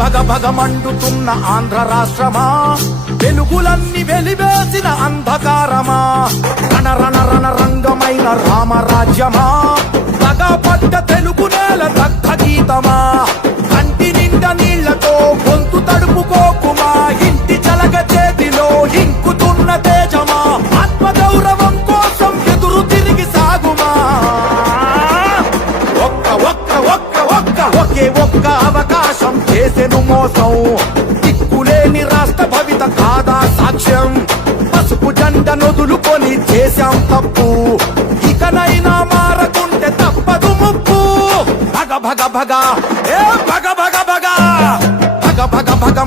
భగ భగ మండుతున్న ఆంధ్ర రాష్ట్రమా, వెలుగులన్నీ వెలివేసిన అంధకారమా, రణ రణ రణ రంగమైన రామరాజ్యమా, పగపడ్డ తెలుగు నేల దగ్ధ గీతమా, కంటి నిండా నీళ్లతో గొంతు తడుపుకోకుమా, ఇంటి చలగ చేతిలో ఇంకుతున్న తేజమా, ఆత్మగౌరవం కోసం ఎదురు తిరిగి సాగుమా. ఒకే ఒక్క అవకాశం చేసెను మోసం, దిక్కులేని రాష్ట్ర భవిత కాదా సాక్ష్యం, పసుపు జెండ నొదులుకొని చేశాం తప్పు, ఇకనైనా మారకుంటే తప్పదు ముప్పు. భగ భగ భగ ఏ భగ భగ భగ భగ భగ భగ